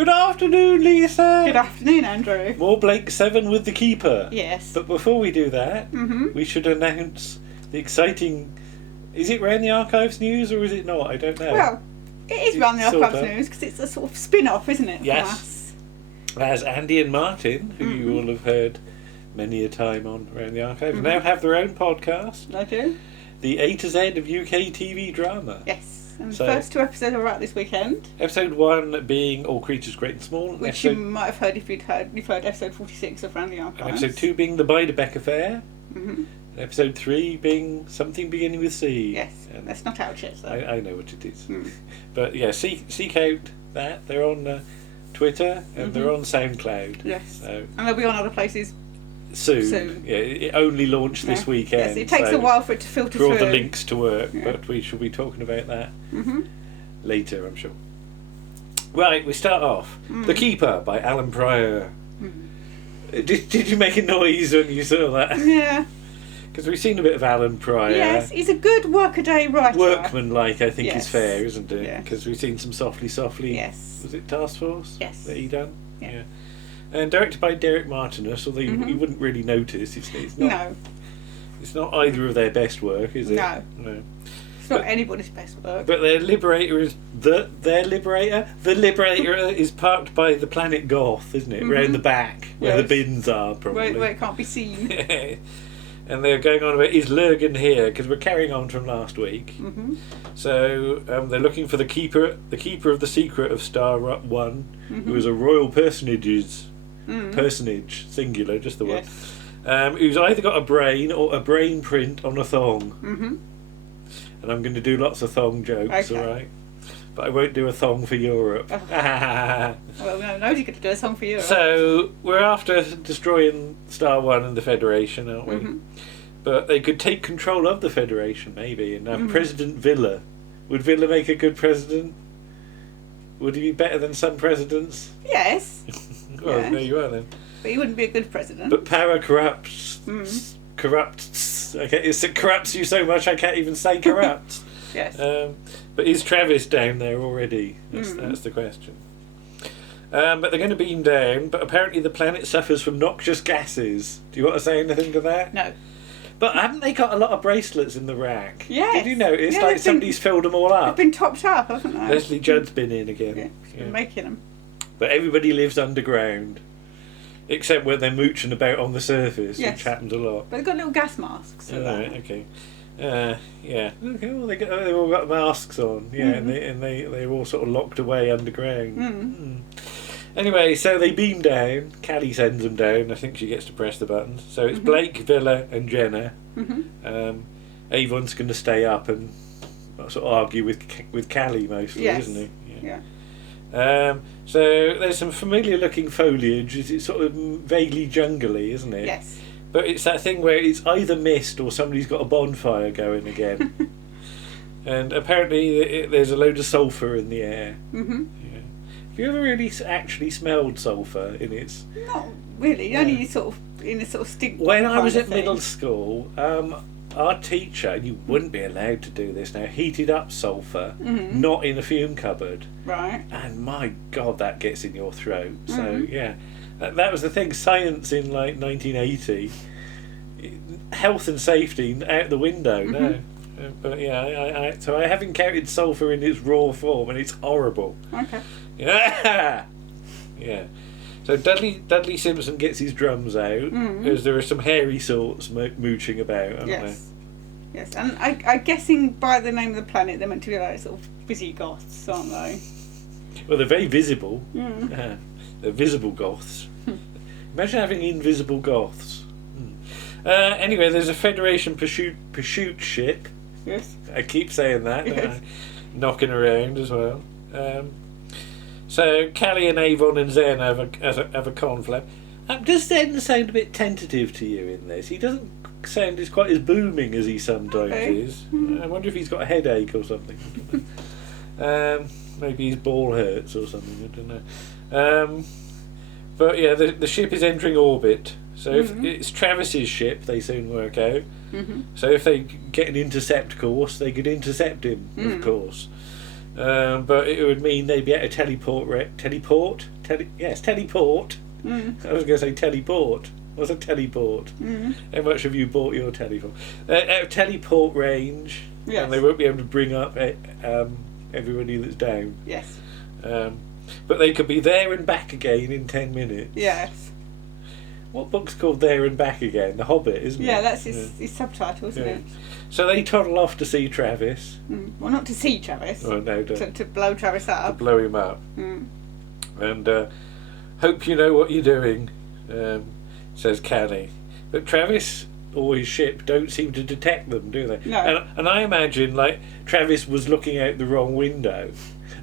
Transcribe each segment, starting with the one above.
Good afternoon, Lisa. Good afternoon, Andrew. More Blake 7 with the Keeper. Yes. But before we do that, we should announce the exciting... Is it Round the Archives news or is it not? I don't know. Well, it is Round the Sort Archives of. news because it's a sort of spin-off, isn't it? Yes. As Andy and Martin, who you all have heard many a time on Round the Archives, now have their own podcast. I do. The A to Z of UK TV drama. Yes. And So- the first 2 episodes are out this weekend, Episode 1 being All Creatures Great and Small. which you might have heard if you've heard episode 46 of Round the And Archives. episode 2 being The Beiderbecke Affair. Mhm. And episode 3 being Something Beginning with C. Yes. And That's not out yet, so. I know what it is. Mm. But yeah, seek out that. They're on Twitter and they're on SoundCloud. Yes. So And they'll be on other places. soon. Yeah, it only launched this weekend. Yes, it takes so a while for it to filter for all through. the links to work, Yeah. but we shall be talking about that Mhm. later, I'm sure. Right, we start off. The Keeper by Alan Pryor. Did you make a noise when you saw that? Yeah. Because we've seen a bit of Alan Pryor. Yes, he's a good workaday writer. Workman-like, I think is Yes. fair, isn't it? Yes. Because we've seen some Softly. Yes. Was it Task Force? Yes. That he done? Yeah. And directed by Derek Martinus, although you wouldn't really notice. It's not. No. It's not either of their best work, is it? No. No. It's not anybody's best work. But their Liberator is their Liberator. The Liberator is parked by the planet Goth, isn't it? Round the back, where the Yes. bins are, probably. Where it can't be seen. And they're going on about, is Lurgan here? Because we're carrying on from last week. So they're looking for the keeper of the secret of Star One, who is a royal personage, singular, just the one, Yes. who's either got a brain or a brain print on a thong. And I'm going to do lots of thong jokes, Okay. all right? But I won't do a thong for Europe. Well, no, nobody's going to do a song for you. So we're after destroying Star One and the Federation, aren't we? But they could take control of the Federation, maybe, and have President Villa. Would Villa make a good president? Would he be better than some presidents? Yes, Well, Yes. there you are then. but he wouldn't be a good president. But power corrupts. Corrupts. Okay, it corrupts you so much I can't even say corrupts. Yes. But is Travis down there already? That's the question. But they're going to beam down, but apparently the planet suffers from noxious gases. Do you want to say anything to that? No. But haven't they got a lot of bracelets in the rack? Yes. Did you notice? Yeah, Like they've somebody's filled them all They've up. been topped up, haven't they? Leslie Judd's been in again. Yeah, she's been making them. But everybody lives underground. Except when they're mooching about on the surface, Yes. which happens a lot. But they've got little gas masks. So Right, okay. Yeah. Okay, well, they've all got masks on, yeah, and they're all sort of locked away underground. Anyway, so they beam down. Callie sends them down. I think she gets to press the buttons. So it's Blake, Villa, and Jenna. Avon's going to stay up and sort of argue with Callie mostly, Yes. isn't he? Yeah. So there's some familiar-looking foliage. It's sort of vaguely jungly, isn't it? Yes. But it's that thing where it's either mist or somebody's got a bonfire going again. And apparently there's a load of sulphur in the air. Yeah. Have you ever really actually smelled sulphur in its... Not really. Only sort of in a sort of stink. When I was kind at of thing. middle school, our teacher, and you wouldn't be allowed to do this now, heated up sulphur, not in a fume cupboard. Right. And my God, that gets in your throat. So, yeah. That was the thing. Science in, like, 1980. Health and safety out the window, no. But, yeah, so I have encountered sulphur in its raw form, and it's horrible. Okay. Yeah. Yeah. So Dudley Simpson gets his drums out, because there are some hairy sorts mooching about, aren't Yes. Yes, and I'm guessing by the name of the planet they're meant to be like sort of Visigoths, aren't they? they? Well, they're very visible. Yeah. They're visible goths. Imagine having invisible goths. Anyway, there's a Federation pursuit ship. Yes. I keep saying that, don't Yes. I? Knocking around as well. So Callie and Avon and Zen have a conflab. Does Zen sound a bit tentative to you in this? He doesn't sound as quite as booming as he sometimes is. I wonder if he's got a headache or something. I don't know. Maybe his ball hurts or something. I don't know. But yeah, the ship is entering orbit. So if it's Travis's ship, they soon work out. So if they get an intercept course, they could intercept him, of course. But it would mean they'd be able to teleport. Mm. I was going to say teleport. What's a teleport? Mm. How much have you bought your teleport? Out of teleport range, Yes. and they won't be able to bring up everybody that's down. Yes. But they could be there and back again in 10 minutes. Yes. What book's called There and Back Again? The Hobbit, isn't it? Yeah, that's his subtitle, isn't it? So they toddle off to see Travis. Mm. Well, not to see Travis. Oh, no, To blow Travis to up. blow him up. Mm. And hope you know what you're doing, says Callie. But Travis or his ship don't seem to detect them, do they? No. And I imagine, like, Travis was looking out the wrong window.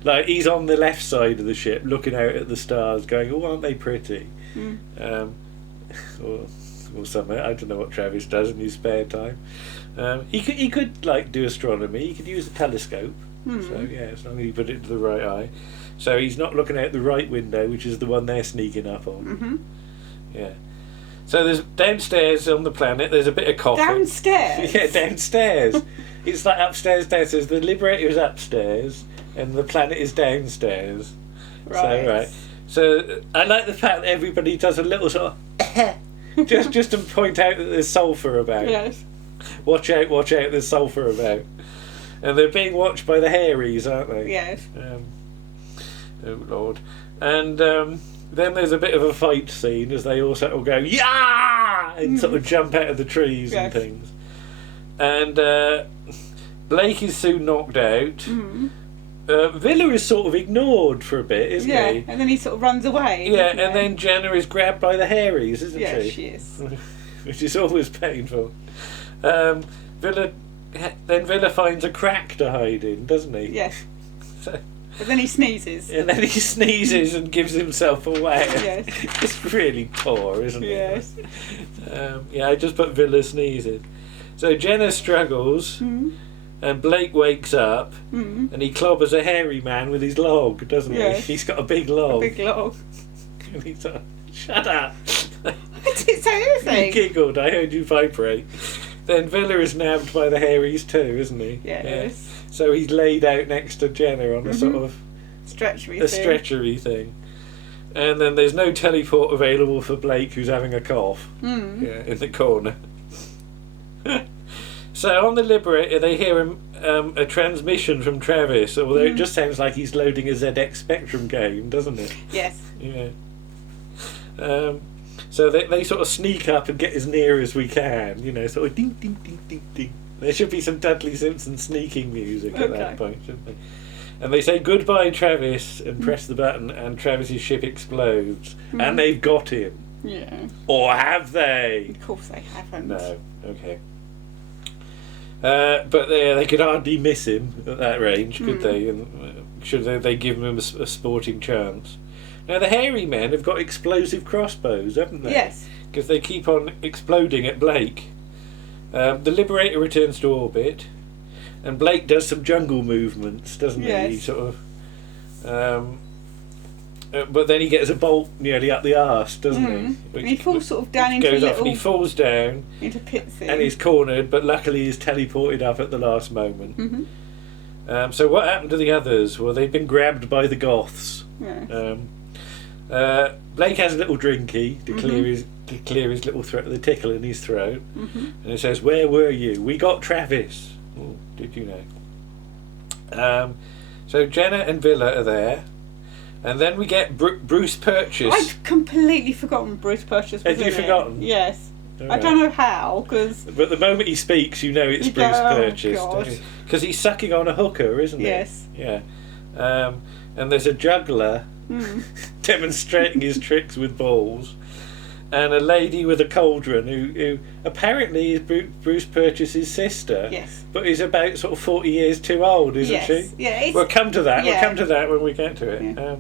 Like, he's on the left side of the ship, looking out at the stars, going, oh, aren't they pretty? Mm. Or something. I don't know what Travis does in his spare time. He could like do astronomy. He could use a telescope. Mm. So yeah, as long as he put it to the right eye. So he's not looking out the right window, which is the one they're sneaking up on. Mm-hmm. Yeah. So there's downstairs on the planet. There's a bit of coffee. Downstairs. Yeah, downstairs. It's like upstairs, downstairs. The Liberator is upstairs, and the planet is downstairs. Right. So I like the fact that everybody does a little sort of just to point out that there's sulphur about. Yes. Watch out, there's sulphur about. And they're being watched by the Hairies, aren't they? Yes. Oh Lord. And then there's a bit of a fight scene as they all sort of go, yeah! And sort of jump out of the trees and things. And Blake is soon knocked out. Mm. Villa is sort of ignored for a bit, isn't Yeah, he? and then he sort of runs away. Yeah, doesn't and he? then Jenna is grabbed by the Hairies, isn't Yeah, she? she is. Which is always painful. Villa finds a crack to hide in, doesn't he? Yes. So, But then he sneezes. and then he sneezes and gives himself away. Yes. It's really poor, isn't it? Yes. Yeah, I just put Villa sneezing. So Jenna struggles, Mm. and Blake wakes up, Mm. and he clobbers a hairy man with his log, doesn't Yes. he? He's got a big log. Big log. And he's like, shut up. I didn't say He anything. giggled, I heard you vibrate. Then Villa is nabbed by the Hairies too, isn't he? Yes. Yeah. So he's laid out next to Jenna on a sort of Stretchery a thing. stretchery thing. And then there's no teleport available for Blake, who's having a cough. Mm. Yeah, in the corner. So on the Liberator, they hear a transmission from Travis, although it just sounds like he's loading a ZX Spectrum game, doesn't it? Yes. Yeah. So they sort of sneak up and get as near as we can, you know, sort of ding, ding, ding, ding, ding. There should be some Dudley Simpson sneaking music at that point, shouldn't they? And they say goodbye, Travis, and press the button, and Travis's ship explodes. And they've got him. Yeah. Or have they? Of course they haven't. No. Okay. But they could hardly miss him at that range, could they? And should they give him a sporting chance? Now the hairy men have got explosive crossbows, haven't they? Yes. Because they keep on exploding at Blake. The Liberator returns to orbit, and Blake does some jungle movements, doesn't he? Yes. He sort of. But then he gets a bolt nearly up the arse, doesn't he? Which, And he falls sort of down which into goes a off, and he little falls down, into pit thing. and he's cornered, but luckily he's teleported up at the last moment. Mm-hmm. So what happened to the others? Well, they've been grabbed by the Goths. Yes. Blake has a little drinky to clear his little throat, the tickle in his throat, and he says, "Where were you? We got Travis." Oh, did you know? So Jenna and Villa are there, and then we get Bruce Purchase. I'd completely forgotten Bruce Purchase was Had you in forgotten? it. Yes. All I don't know how, because... But the moment he speaks, you know it's You Bruce go, "Oh, Purchase. God." Because he's sucking on a hooker, isn't he? Yes. Yeah. And there's a juggler demonstrating his tricks with balls, and a lady with a cauldron who apparently is Bruce Purchase's sister. Yes. But is about sort of 40 years too old, isn't she? Yeah, it's... We'll come to that. Yeah. We'll come to that when we get to it. Yeah.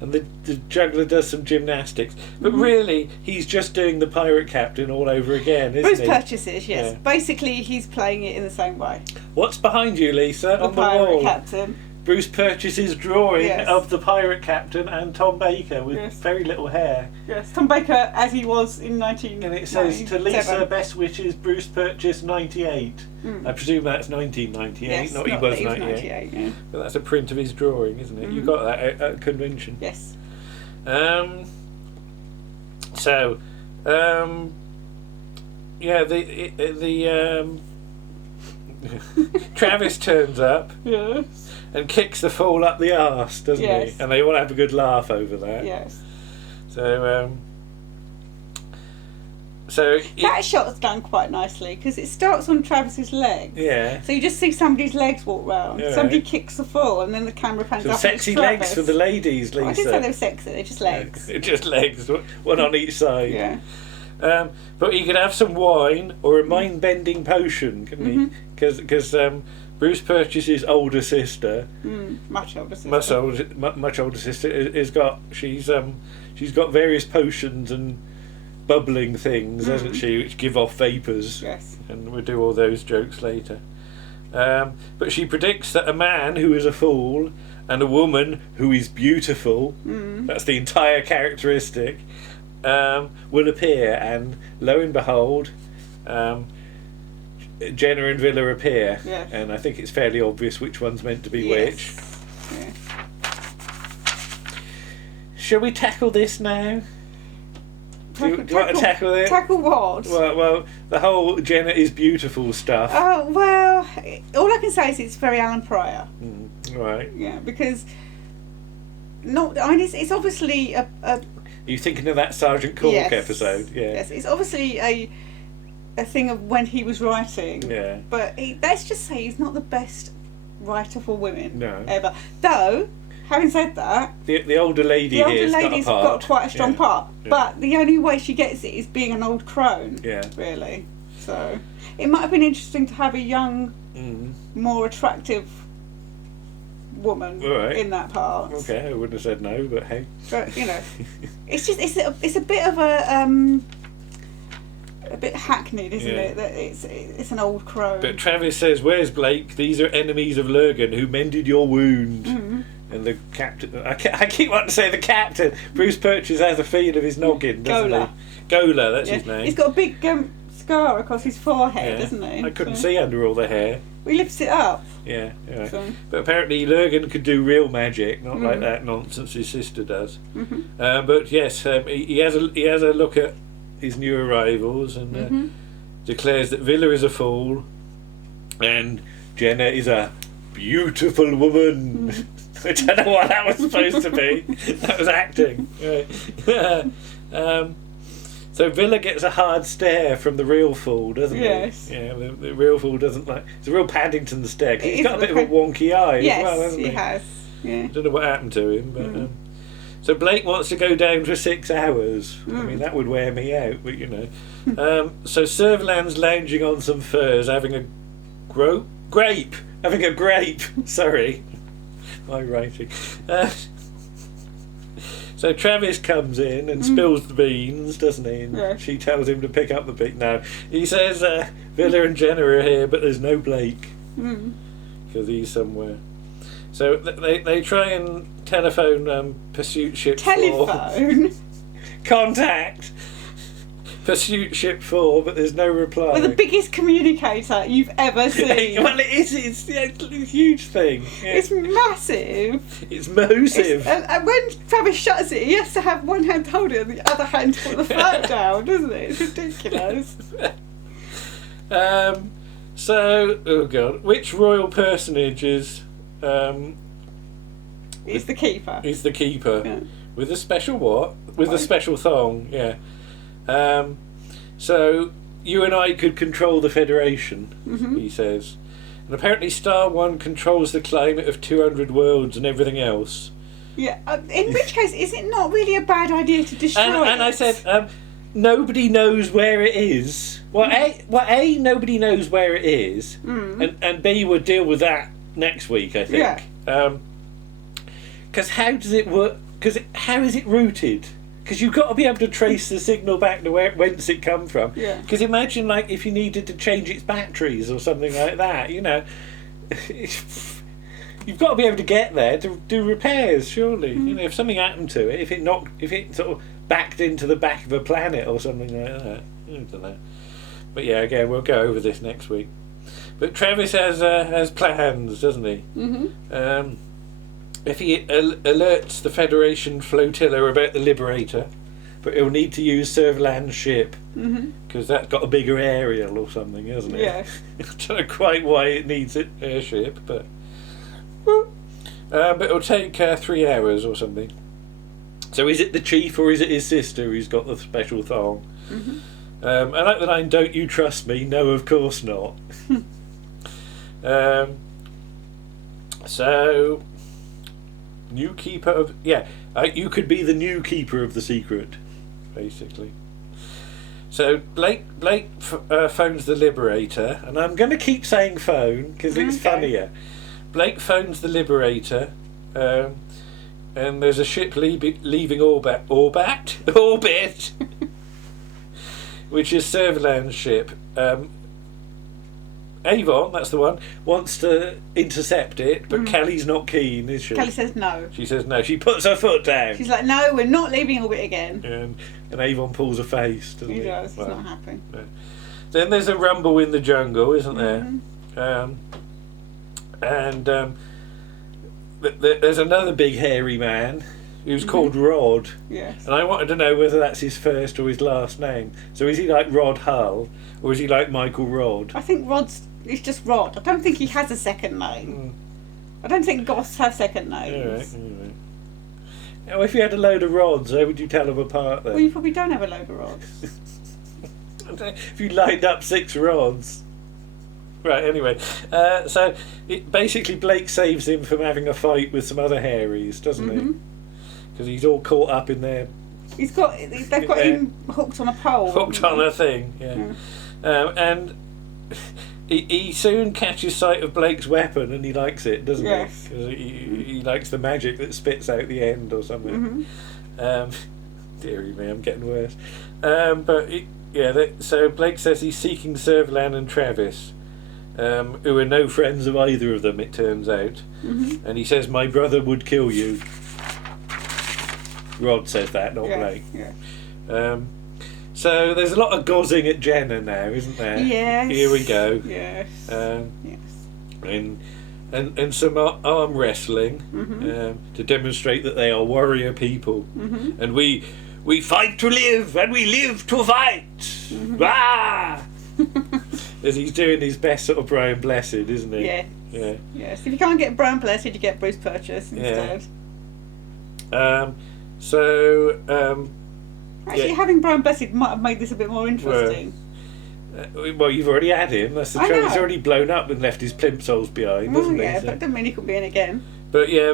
And the juggler does some gymnastics, but really he's just doing the pirate captain all over again, isn't Bruce he? Purchase is, yes. Yeah. Basically, he's playing it in the same way. What's behind you, Lisa? The on the pirate wall. captain. Bruce Purchase's drawing Yes. of the pirate captain and Tom Baker with Yes. very little hair. Yes, Tom Baker as he was in 19. And it says, to Lisa, best wishes, Bruce Purchase 98. I presume that's 1998, Yes, not he not was that he was 98. 98, yeah. But that's a print of his drawing, isn't it? You got that at a convention. Yes. So, yeah, the Travis turns up Yes. and kicks the fool up the arse, doesn't Yes. he? And they all have a good laugh over that. Yes. So, That shot's done quite nicely because it starts on Travis's legs. yeah. So you just see somebody's legs walk round. Yeah. Somebody kicks the fool, and then the camera pans Some up. and it's sexy Travis. legs for the ladies, Lisa. I didn't say they were sexy. They're just legs. Just legs, one on each side. Yeah. But he could have some wine or a mind-bending potion, couldn't he? Because Bruce Purchase's older sister, Much older sister. much older sister, she's got various potions and bubbling things, hasn't she, which give off vapours. Yes. And we'll do all those jokes later. But she predicts that a man who is a fool and a woman who is beautiful, that's the entire characteristic, will appear, and lo and behold, Jenna and Villa appear. Yes. And I think it's fairly obvious which one's meant to be which. Yeah. Shall we tackle this now? Do you want to tackle it? Tackle what? Well, the whole Jenna is beautiful stuff. Oh, well, all I can say is it's very Alan Pryor. Right. Yeah, because it's obviously a Are you thinking of that Sergeant Cork yes, episode? Yeah. Yes, it's obviously a thing of when he was writing. Yeah. But let's just say he's not the best writer for women ever. Though, having said that, The older lady lady's got quite a strong part. Yeah. But the only way she gets it is being an old crone. Yeah. Really. So it might have been interesting to have a young, more attractive woman in that part. Okay, I wouldn't have said no, but hey. But you know, it's a bit of a bit hackneyed, isn't it? That it's an old crone. But Travis says, "Where's Blake? These are enemies of Lurgan who mended your wound." And the captain, I keep wanting to say the captain. Bruce Purchase has a feel of his noggin, doesn't he? Gola, that's his name. He's got a big scar across his forehead, doesn't he? I couldn't see under all the hair. He lifts it up. Yeah. So. But apparently Lurgan could do real magic, not like that nonsense his sister does. But yes, he has a look at his new arrivals and declares that Villa is a fool and Jenna is a beautiful woman. I don't know what that was supposed to be. That was acting. Right. So Villa gets a hard stare from the real fool, doesn't he? Yes. Yeah, the real fool doesn't like. It's a real Paddington stare because he's got a bit of a wonky eye as well, hasn't he? Yes, he has. Yeah. I don't know what happened to him, but so Blake wants to go down for 6 hours. I mean, that would wear me out, but you know. So Servalan's lounging on some furs, having a grape. Sorry, my writing. So Travis comes in and spills the beans, doesn't he? And she tells him to pick up the beans. No, he says Villa and Jenna are here, but there's no Blake because he's somewhere. So they try and telephone pursuit ship 4. Contact pursuit ship 4, but there's no reply. Well, the biggest communicator you've ever seen. Well, it is. It's a huge thing. Yeah. It's massive. It's massive. And when Travis shuts it, he has to have one hand to hold it and the other hand to put the float down, doesn't it? It's ridiculous. So, oh god, which royal personage is? He's the keeper. He's the keeper. Yeah. With a special what? With a special thong, yeah. So you and I could control the Federation, he says. And apparently Star One controls the climate of 200 worlds and everything else. Yeah, in which case, is it not really a bad idea to destroy it? And I said, nobody knows where it is. Well, A, nobody knows where it is. And B, we'll deal with that next week, I think. Yeah. Because how does it work? Because how is it routed? Because you've got to be able to trace the signal back to whence it come from. Yeah. Because imagine, like, if you needed to change its batteries or something like that, you know. you've got to be able to get there to do repairs, surely. You know, if something happened to it, if it sort of backed into the back of a planet or something like that, I don't know. But yeah, again, we'll go over this next week. But Travis has plans, doesn't he? Mm-hmm. If he alerts the Federation flotilla about the Liberator, but he'll need to use Servalan's ship, because that's got a bigger aerial or something, hasn't it? Yeah. I don't know quite why it needs an airship, but it'll take 3 hours or something. So is it the chief or is it his sister who's got the special thong? I like the line, "Don't you trust me?" No, of course not. So, new keeper of... Yeah, you could be the new keeper of the secret, basically. So Blake phones the Liberator, and I'm going to keep saying phone because it's funnier. Blake phones the Liberator, and there's a ship leaving orbit, which is Servalan's ship. Avon, that's the one, wants to intercept it, but Kelly's not keen, is she? Kelly says no. She says no. She puts her foot down. She's like, no, we're not leaving orbit again. And Avon pulls a face, doesn't he? He does. He's not happy. No. Then there's a rumble in the jungle, isn't there? There's another big hairy man who's called Rod. Yes. And I wanted to know whether that's his first or his last name. So is he like Rod Hull, or is he like Michael Rod? I think he's just Rod. I don't think he has a second name. I don't think Goths have second names. All right. Now, if you had a load of rods, how would you tell them apart then? Well, you probably don't have a load of rods. If you lined up 6 rods. Right, anyway. So basically Blake saves him from having a fight with some other hairies, doesn't he? Because he's all caught up in their... They've got him hooked on a pole. Hooked on a thing, yeah. And he soon catches sight of Blake's weapon and he likes it, doesn't he? Because he likes the magic that spits out the end or something. Dearie me, I'm getting worse. So Blake says he's seeking Servalan and Travis, who are no friends of either of them, it turns out. And he says, "My brother would kill you." Rod says that, not Blake. Yeah. So there's a lot of gozzing at Jenna now, isn't there? Yes. Here we go. Yes. Yes. And some arm wrestling to demonstrate that they are warrior people. And we fight to live and we live to fight. Ah! As he's doing his best sort of Brian Blessed, isn't he? Yeah. Yeah. Yes. If you can't get Brian Blessed, you get Bruce Purchase instead. Actually, having Brian Blessed might have made this a bit more interesting. Well, you've already had him. That's the trouble. He's already blown up and left his plimsolls behind, hasn't he? Yeah, but doesn't mean he could be in again. But yeah,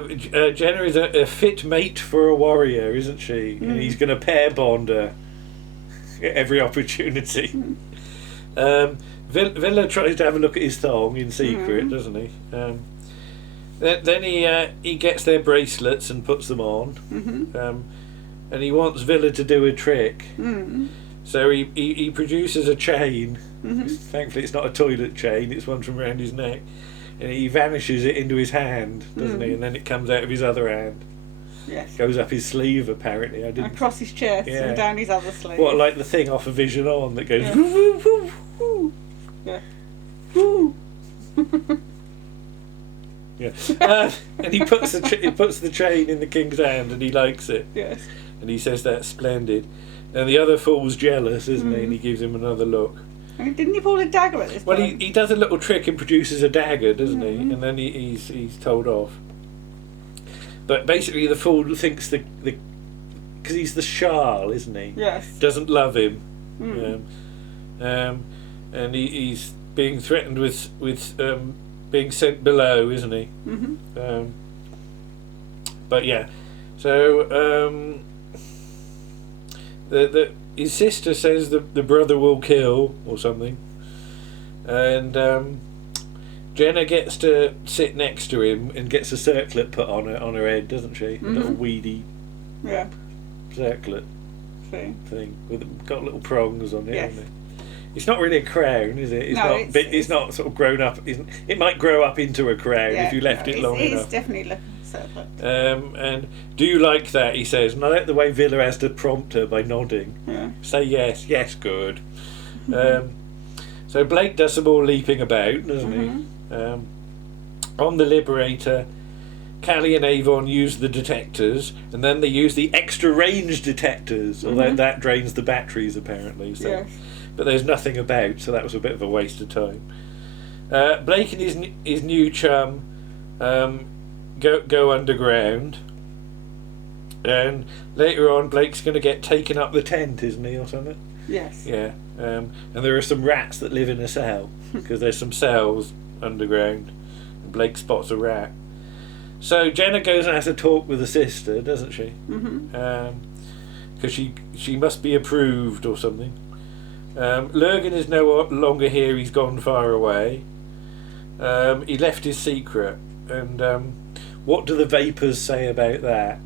Jenna is a fit mate for a warrior, isn't she? And he's going to pair bond her at every opportunity. Villa tries to have a look at his thong in secret, doesn't he? Then he gets their bracelets and puts them on. And he wants Villa to do a trick. So he produces a chain. Thankfully it's not a toilet chain, it's one from around his neck. And he vanishes it into his hand, doesn't he? And then it comes out of his other hand. Yes. Goes up his sleeve, apparently. Across his chest and down his other sleeve. What, like the thing off of Vision On that goes... Yeah. Yeah. And he puts the chain in the king's hand and he likes it. Yes. And he says that's splendid. And the other fool's jealous, isn't he? And he gives him another look. Didn't he pull a dagger at this point? Well, he does a little trick and produces a dagger, doesn't he? And then he's told off. But basically the fool thinks the because he's the Shah, isn't he? Yes. Doesn't love him. And he's being threatened with being sent below, isn't he? But yeah, so his sister says the brother will kill or something, and Jenna gets to sit next to him and gets a circlet put on her head, doesn't she? A little weedy circlet thing with got little prongs on it, hasn't it? It's not really a crown, is it? It's No, not. It's not sort of grown up. It might grow up into a crown if you left it long enough. It's definitely serpent. And do you like that? He says. And I like the way Villa has to prompt her by nodding. Yeah. Say yes, yes, good. So Blake does some more leaping about, doesn't he? On the Liberator, Callie and Avon use the detectors, and then they use the extra range detectors, although that drains the batteries apparently. So. Yes. But there's nothing about, so that was a bit of a waste of time. Blake and his new chum go underground, and later on Blake's going to get taken up the tent, isn't he, or something? Yes. Yeah. And there are some rats that live in a cell, because there's some cells underground, and Blake spots a rat. So Jenna goes and has a talk with the sister, doesn't she? Because she must be approved or something. Lurgan is no longer here, he's gone far away. He left his secret, and what do the vapours say about that?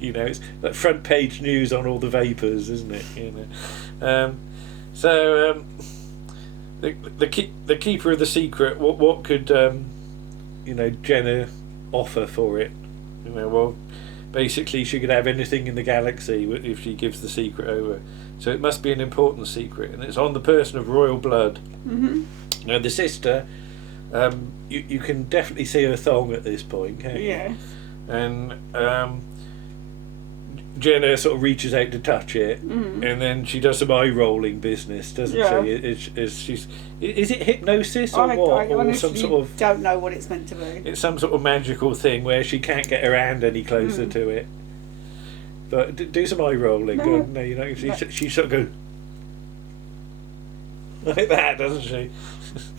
You know, it's like front page news on all the vapours, isn't it? You know, the keeper of the secret. What could Jenna offer for it? You know, well, basically she could have anything in the galaxy if she gives the secret over. So it must be an important secret, and it's on the person of royal blood. Now the sister, you can definitely see her thong at this point, can't you? Yeah. And Jenna sort of reaches out to touch it, and then she does some eye rolling business, doesn't she? Is it hypnosis or what? I Or honestly some sort of, don't know what it's meant to be. it's some sort of magical thing where she can't get her hand any closer to it. But do some eye rolling. No, you know, she sort of goes like that, doesn't she?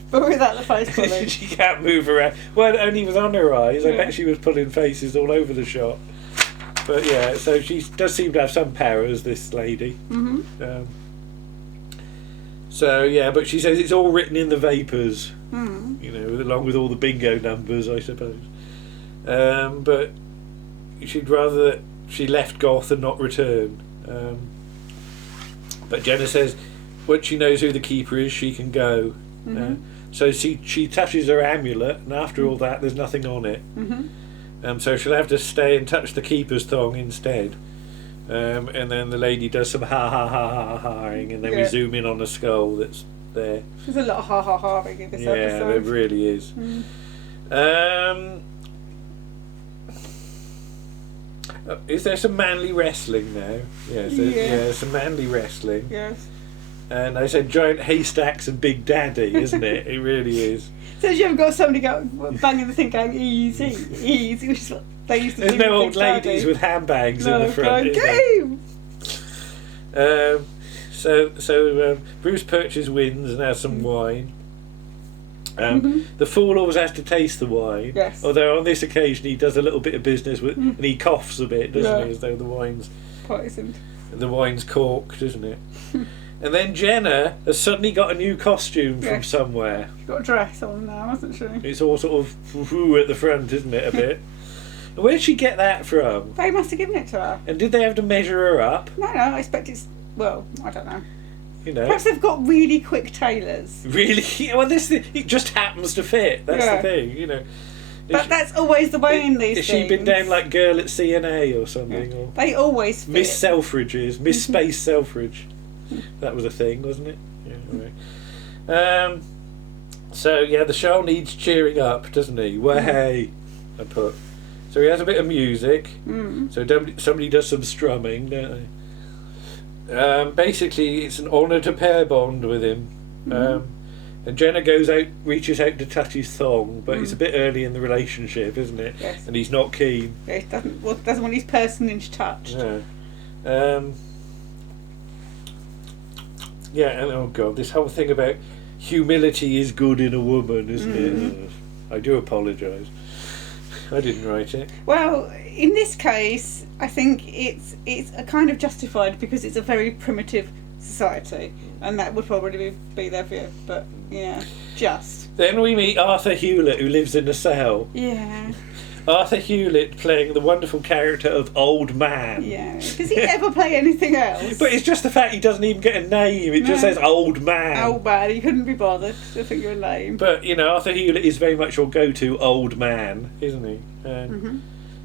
But without the face pulling. She can't move around. Well, it only was on her eyes. I bet she was pulling faces all over the shot. But yeah, so she does seem to have some powers, this lady. So yeah, but she says it's all written in the vapours. You know, along with all the bingo numbers, I suppose. But she'd rather that she left Goth and not return. But Jenna says once she knows who the keeper is, she can go. So she touches her amulet, and after all that, there's nothing on it. So she'll have to stay and touch the keeper's thong instead. And then the lady does some ha ha ha ha ha-ing, and then we zoom in on the skull that's there. There's a lot of ha ha ha-ing in this episode. Yeah, there really is. Is there some manly wrestling now? Yes, some manly wrestling. Yes. And I said giant haystacks and Big Daddy, isn't it? It really is. So you haven't got somebody banging the thing going easy, easy, which is what they used to do. There's no with old Big Daddy. ladies with handbags in the front. Going, game! So Bruce Purchase wins and has some wine. The fool always has to taste the wine. Yes. Although on this occasion he does a little bit of business with, and he coughs a bit, doesn't he? As though the wine's poisoned. The wine's corked, isn't it? And then Jenna has suddenly got a new costume from somewhere. She's got a dress on now, hasn't she? It's all sort of woo-hoo at the front, isn't it, a bit? And where'd she get that from? They must have given it to her. And did they have to measure her up? No, I expect it's... Well, I don't know. You know. Perhaps they've got really quick tailors. Really? Well, it just happens to fit. That's the thing, you know. But that's always the way in these things. Has she been down like Girl at CNA or something? Or they always fit. Miss Selfridge's. Miss Space Selfridge. That was a thing, wasn't it? Yeah, right. So, yeah, the show needs cheering up, doesn't he? Way, I put. So he has a bit of music. So somebody does some strumming, don't they? Basically, it's an honour to pair bond with him. And Jenna reaches out to touch his thong, but it's a bit early in the relationship, isn't it? Yes. And he's not keen. Yeah, he doesn't want his personage touched. No. Yeah, and oh god, this whole thing about humility is good in a woman, isn't it? I do apologise. I didn't write it. Well, in this case, I think it's a kind of justified because it's a very primitive society, and that would probably be their view. But yeah, just. Then we meet Arthur Hewlett, who lives in a cell. Yeah. Arthur Hewlett playing the wonderful character of Old Man. Yeah. Does he ever play anything else? But it's just the fact he doesn't even get a name. It just says Old Man. Old Man. He couldn't be bothered to think of a name. But, you know, Arthur Hewlett is very much your go-to old man, isn't he?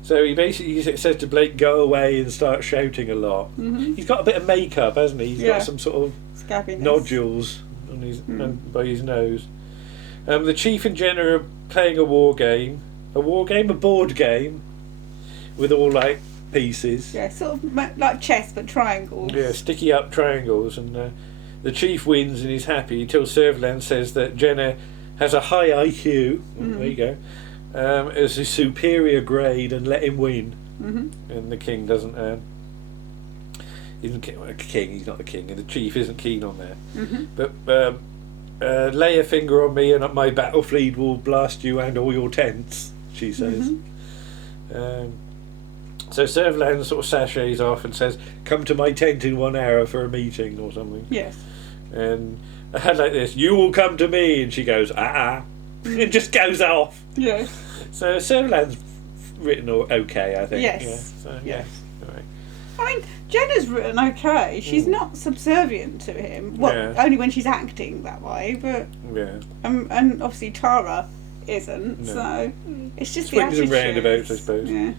So he basically says to Blake, go away and start shouting a lot. He's got a bit of makeup, hasn't he? He's got some sort of scabbiness. Nodules on his, by his nose. The Chief and Jenna are playing a war game. A board game, with all, like, pieces. Yeah, sort of like chess, but triangles. Yeah, sticky up triangles. And the Chief wins and he's happy until Servalan says that Jenna has a high IQ. There you go. As a superior grade and let him win. And the King doesn't isn't a king, he's not the king, and the Chief isn't keen on that. But lay a finger on me and my battle fleet will blast you and all your tents, she says. So Servalan sort of sachets off and says, come to my tent in 1 hour for a meeting or something. Yes. And I had like this, you will come to me, and she goes, and just goes off. Yes. So Servalan's written okay, I think. Yes. Yeah, so, yes. Right. I mean, Jenna's written okay. She's not subservient to him. Well, only when she's acting that way. But and obviously Tara isn't. No. So it's just swings the and roundabouts, I suppose. Yeah.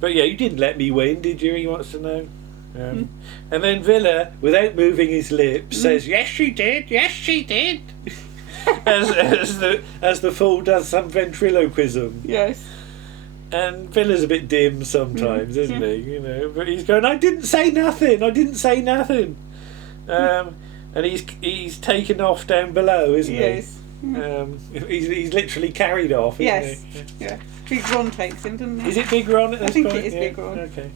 But yeah, you didn't let me win, did you? He wants to know. And then Villa, without moving his lips, says, "Yes, she did. Yes, she did." as the fool does some ventriloquism. Yes. And Villa's a bit dim sometimes, isn't he? You know, but he's going, I didn't say nothing. And he's taken off down below, isn't he? Yes. He's literally carried off, isn't yes. he? Yeah. Big Ron takes him, doesn't he? Is it Big Ron at this point? I think it is Big Ron. Okay.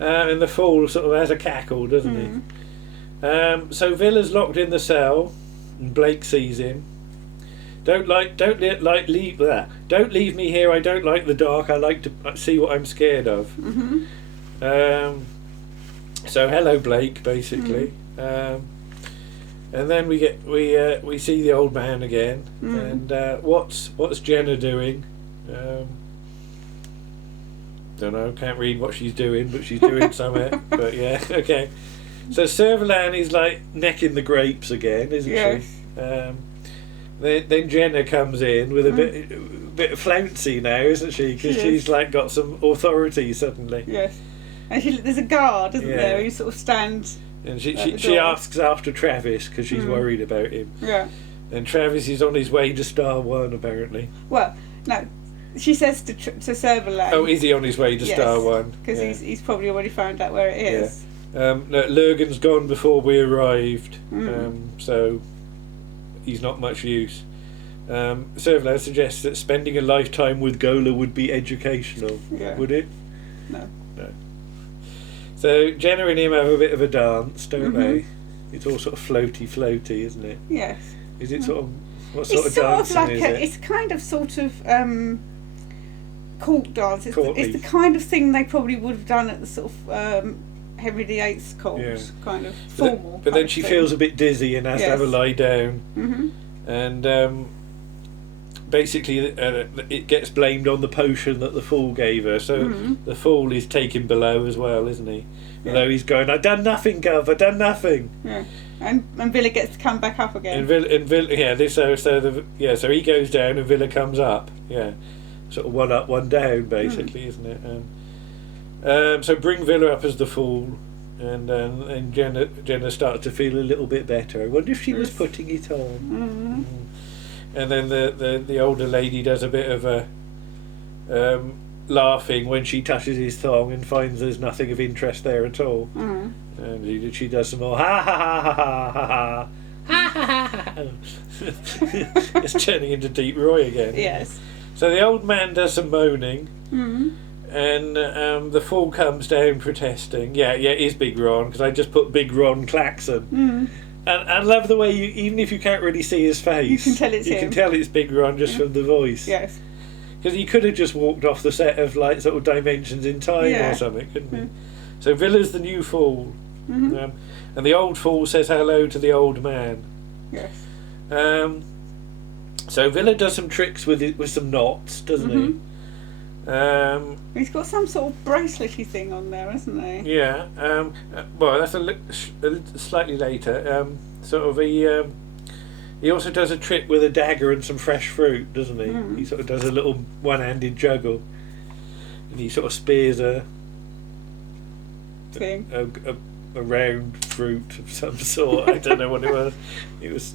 And the fool sort of has a cackle, doesn't he? So Villa's locked in the cell, and Blake sees him. Don't leave me here. I don't like the dark. I like to see what I'm scared of. So hello, Blake, basically. And then we see the old man again. And what's Jenna doing? Don't know. Can't read what she's doing, but she's doing something. But yeah, okay. So Servalan is like necking the grapes again, isn't she? Then Jenna comes in with a bit flouncy now, isn't she? Because she's like got some authority suddenly. Yes, and there's a guard, isn't there? Who sort of stands. And she asks after Travis because she's worried about him. Yeah. And Travis is on his way to Star One apparently. Well, no, she says to Servalan. Oh, is he on his way to Star One? Because he's probably already found out where it is. No, Lurgan's gone before we arrived, so he's not much use. Servalan suggests that spending a lifetime with Gola would be educational. Yeah. Would it? No. So Jenna and him have a bit of a dance, don't they? It's all sort of floaty, isn't it? Yes. Is it sort of what sort of dancing is it? It's kind of sort of court dance. It's the kind of thing they probably would have done at the sort of Henry VIII's court, kind of formal. But then she feels a bit dizzy and has to have a lie down. And basically it gets blamed on the potion that the fool gave her. So the fool is taken below as well, isn't he? Although he's going, I've done nothing, Gov, I've done nothing. Yeah. And Villa gets to come back up again. So he goes down and Villa comes up. Yeah. Sort of one up, one down, basically, isn't it? So bring Villa up as the fool, and Jenna starts to feel a little bit better. I wonder if she was putting it on. And then the older lady does a bit of a laughing when she touches his thong and finds there's nothing of interest there at all. And she does some more ha ha ha ha ha ha ha ha ha. It's turning into Deep Roy again. Yes. So the old man does some moaning. And the fool comes down protesting. Yeah, it is Big Ron, because I just put Big Ron Claxon. And I love the way even if you can't really see his face, you can tell it's him. You can tell it's Big Ron just from the voice. Yes. Because he could have just walked off the set of like sort of Dimensions in Time or something, couldn't he? So Villa's the new fool. And the old fool says hello to the old man. Yes. So Villa does some tricks with some knots, doesn't he? He's got some sort of braceletty thing on there, hasn't he? Yeah. Well, that's slightly later. Sort of he also does a trick with a dagger and some fresh fruit, doesn't he? He sort of does a little one-handed juggle, and he sort of spears a round fruit of some sort. I don't know what it was.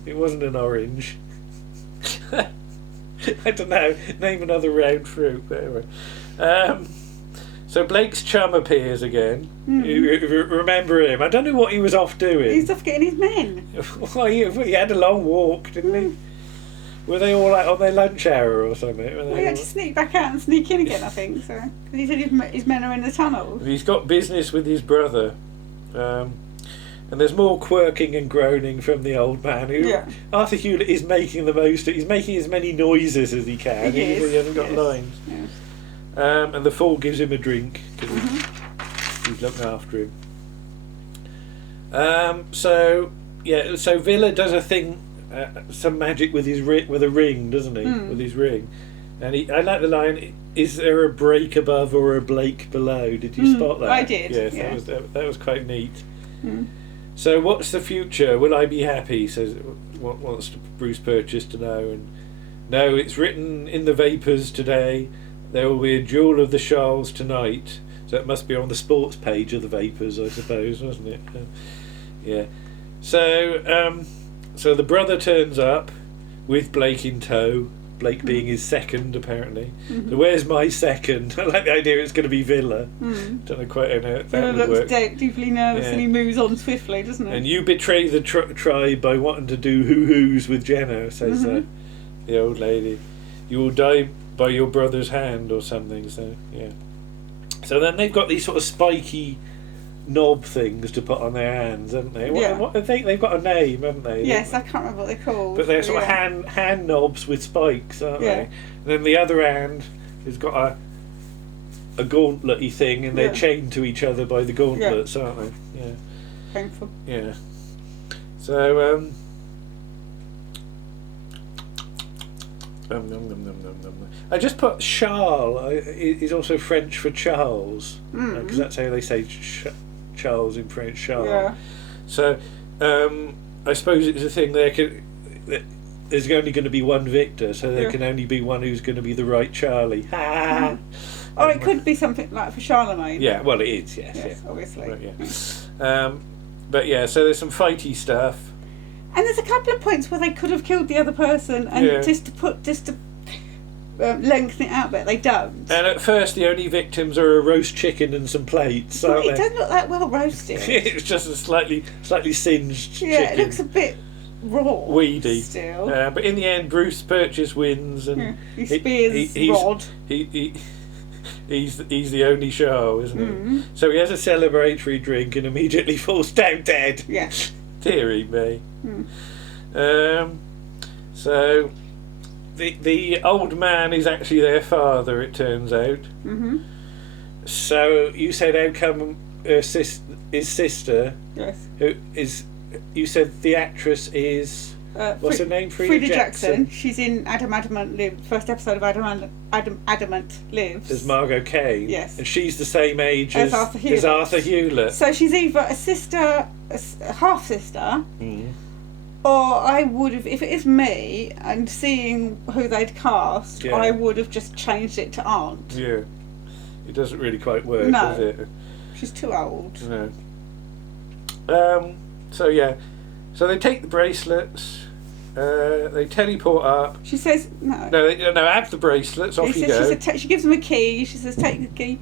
It wasn't an orange. I don't know. Name another round fruit. But anyway. So Blake's chum appears again. You remember him? I don't know what he was off doing. He's off getting his men. Well, he had a long walk, didn't he? Were they all out on their lunch hour or something? Well, he had to sneak back out and sneak in again, I think. So, because he said his men are in the tunnels. He's got business with his brother. And there's more quirking and groaning from the old man. Arthur Hewlett is making the most. He's making as many noises as he can. He hasn't got lines. Yes. And the fool gives him a drink because he's looking after him. So Villa does a thing, some magic with a ring, doesn't he? With his ring, and I like the line. Is there a break above or a Blake below? Did you spot that? I did. Yes, yeah. That was quite neat. So what's the future? Will I be happy? Says wants Bruce Purchase to know. And no, it's written in the vapours today. There will be a duel of the Charles tonight. So it must be on the sports page of the vapours, I suppose, wasn't it? Yeah. So the brother turns up with Blake in tow. Blake being his second, apparently. So where's my second? I like the idea it's going to be Villa. Don't know quite how that Villa would work. looks deeply nervous and he moves on swiftly, doesn't he? And you betray the tribe by wanting to do hoo-hoos with Jenna, says the old lady. You will die by your brother's hand or something. So yeah. So then they've got these sort of spiky knob things to put on their hands, haven't they? What I think they've got a name, haven't they? Yes, I can't remember what they're called. But they're sort of hand knobs with spikes, aren't they? And then the other hand has got a gauntlet-y thing, and they're chained to each other by the gauntlets, aren't they? Yeah. Painful. Yeah. So I just put Charles is also French for Charles, because that's how they say Charles in French. Charles. Yeah. So I suppose it's a thing there's only going to be one victor, so there can only be one who's going to be the right Charlie. Or it could be something like for Charlemagne. Yeah, well, it is. Yes, obviously. But yeah, so there's some fighty stuff. And there's a couple of points where they could have killed the other person, and just to lengthen it out a bit, they don't. And at first, the only victims are a roast chicken and some plates. Well, it doesn't look that well roasted. It's just a slightly singed chicken. Yeah, it looks a bit raw. Weedy. Still. But in the end, Bruce Purchase wins, and he spears Rod. He's the only show, isn't he? So he has a celebratory drink and immediately falls down dead. Yes. Deary me. So the old man is actually their father, it turns out. So you said how come his sister, who is, you said the actress is what's her name? Frida Jackson. She's in Adamant Lives, first episode of Adamant Lives. As Margot Kane. Yes. And she's the same age as Arthur Hewlett. So she's either a sister, a half sister, or I would have, if it is me and seeing who they'd cast, I would have just changed it to aunt. Yeah. It doesn't really quite work, does it? She's too old. No. So they take the bracelets. They teleport up. She says no. Have the bracelets. Off you go. She gives them a key. She says, "Take the key."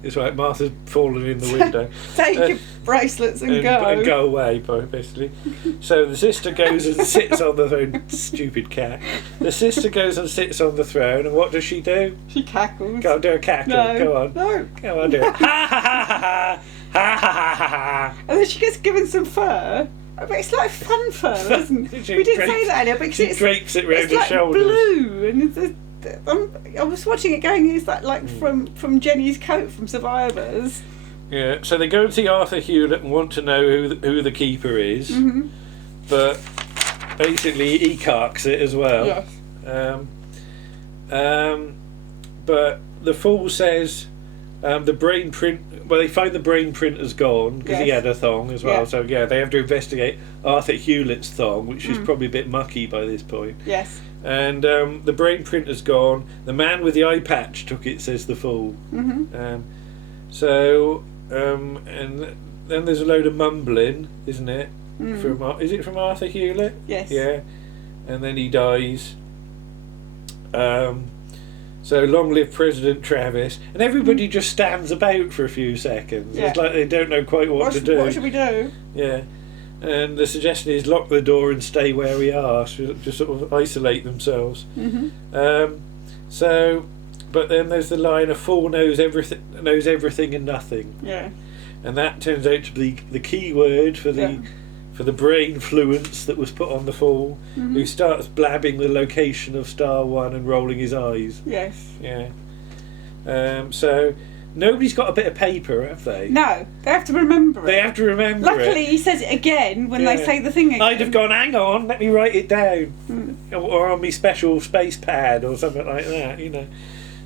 It's like Martha's fallen in the window. Take your bracelets and go. And go away, basically. So the sister goes and sits on the throne. Stupid cat. The sister goes and sits on the throne, and what does she do? She cackles. Go on, do a cackle. No. Go on. No. Go on, do it. Ha ha ha ha ha ha ha ha ha. And then she gets given some fur. But it's like fun fur, isn't it? We didn't say that earlier, but she drapes it round her shoulders. Blue, and I was watching it going, is that like from Jenny's coat from Survivors? Yeah, so they go and see Arthur Hewlett and want to know who the keeper is, but basically he carks it as well. Yes. But the fool says the brain print. Well, they find the brain printer's gone because he had a thong as well. Yeah. So yeah, they have to investigate Arthur Hewlett's thong, which is probably a bit mucky by this point. Yes. And the brain printer's gone. The man with the eye patch took it, says the fool. Mm-hmm. And then there's a load of mumbling, isn't it? Is it from Arthur Hewlett? Yes. Yeah. And then he dies. So long live President Travis. And everybody just stands about for a few seconds. Yeah. It's like they don't know quite what to do. What should we do? Yeah. And the suggestion is lock the door and stay where we are. Just sort of isolate themselves. Mm-hmm. But then there's the line, a fool knows everything and nothing. Yeah. And that turns out to be the key word for the brain fluence that was put on the fool, who starts blabbing the location of Star One and rolling his eyes. Yes. Yeah. So nobody's got a bit of paper, have they? No, they have to remember it. They have to remember it. Luckily, he says it again when they say the thing again. I'd have gone, hang on, let me write it down. Or on my special space pad or something like that, you know.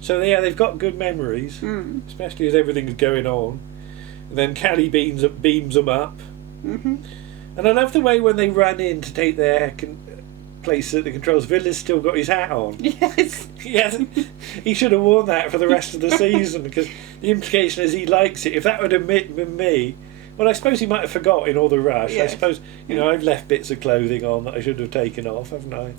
So yeah, they've got good memories, especially as everything's going on. And then Callie beams them up. Mm-hmm. And I love the way when they run in to take their place at the controls, Villa's still got his hat on. Yes. He should have worn that for the rest of the season, because the implication is he likes it. If that would have been me, well, I suppose he might have forgot in all the rush. Yes. I suppose, I've left bits of clothing on that I should have taken off, haven't I?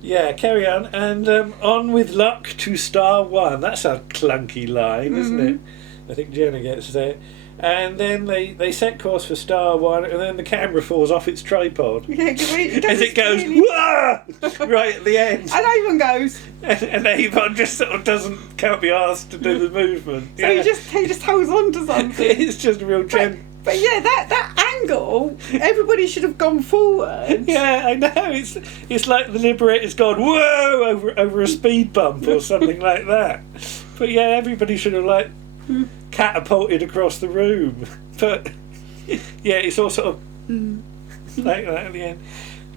Yeah, carry on. And on with luck to Star One. That's a clunky line, isn't it? I think Jenna gets there. And then they set course for Star One, and then the camera falls off its tripod. Yeah, as it goes, whoa! Right at the end. And Avon goes. And Avon just sort of can't be asked to do the movement. So he just holds on to something. It's just a real gem. But yeah, that angle, everybody should have gone forward. Yeah, I know. It's like the Liberator's gone, whoa, over a speed bump or something like that. But yeah, everybody should have catapulted across the room. But yeah, it's all sort of like that at the end.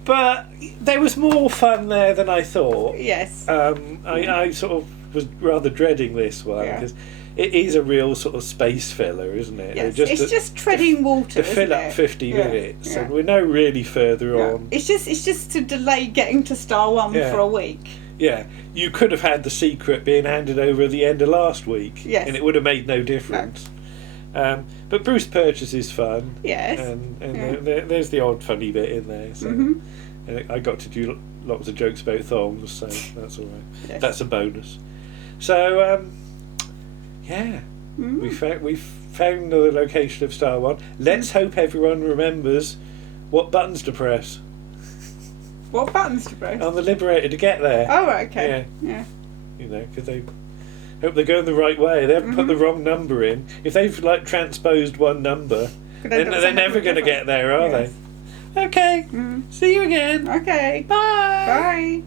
But there was more fun there than I thought. Yes. I sort of was rather dreading this one because it is a real sort of space filler, isn't it? Yes. It's just treading water to fill up 50 minutes, and we're no really further on. It's just to delay getting to Star One for a week. Yeah, you could have had the secret being handed over at the end of last week, and it would have made no difference. No. But Bruce Purchase is fun. Yes. And there's the odd funny bit in there. So and I got to do lots of jokes about thongs, so that's all right. Yes. That's a bonus. So we found the location of Star One. Let's hope everyone remembers what buttons to press. What buttons to press? On the Liberator to get there. Oh, right, okay. Yeah. Because they hope they're going the right way. They haven't put the wrong number in. If they've transposed one number, then they're never going to get there, are they? Okay. See you again. Okay. Bye. Bye.